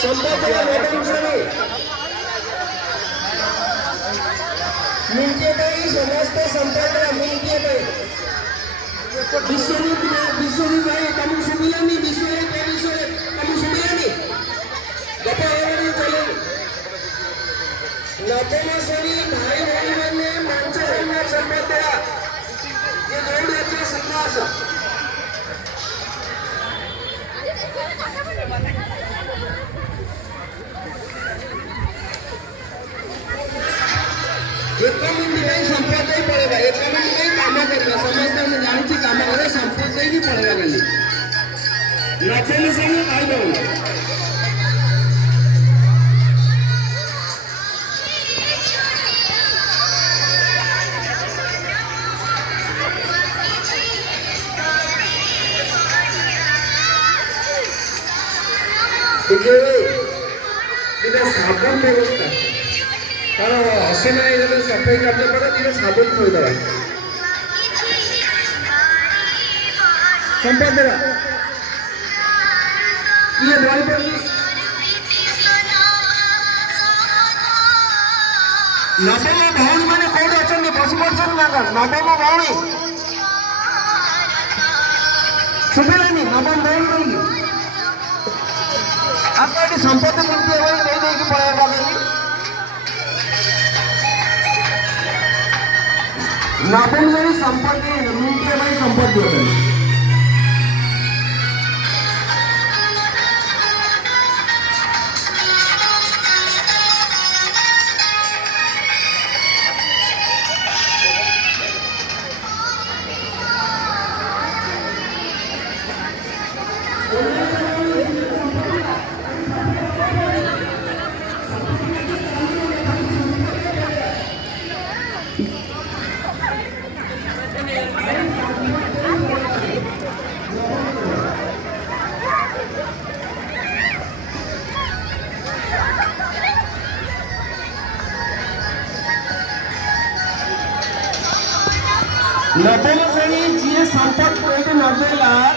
संपत्तीला नवीन श्रेणी मिळतेही समस्त संपत्तीला मिळते विश्वनी भाई कम सुमिलानी विश्वनी कम सुमिलानी गता एवढी चले नतमसरी भाई बहिणींनी मंचावरच्या संपत्तीला हे गौड्याचे संन्यास संप्रदाय पड़ेगा एक काम करना समझता मैं जानी काम करे संप्रदाय भी पड़ेगा गली नाचे में संगे भाई बहन साबुन व्यवस्था कारण असे नाही झालं सफाई करण्याकडे तिला साबण मिळतं संपदा ये बॉल पडली नबम भौणी ମାନେ କୋଉଠି ଅଛନ୍ତି ବସି ପଡୁଛନ୍ତି ନା କଣ ନବମ ଭଉଣୀ ଶୁଭିଲାନି ନବମ ଭଉଣୀ କହିକି ଆପଣ ଏଠି ସମ୍ପତ୍ତି କେମିତି ହେବ ନେଇ ଦେଇକି ପଳେଇବା ବୋଲି नवम जरी संपत्ति मिळते भाई संपत्ति होते नबम श्रेणी जी संपत्ति नदेला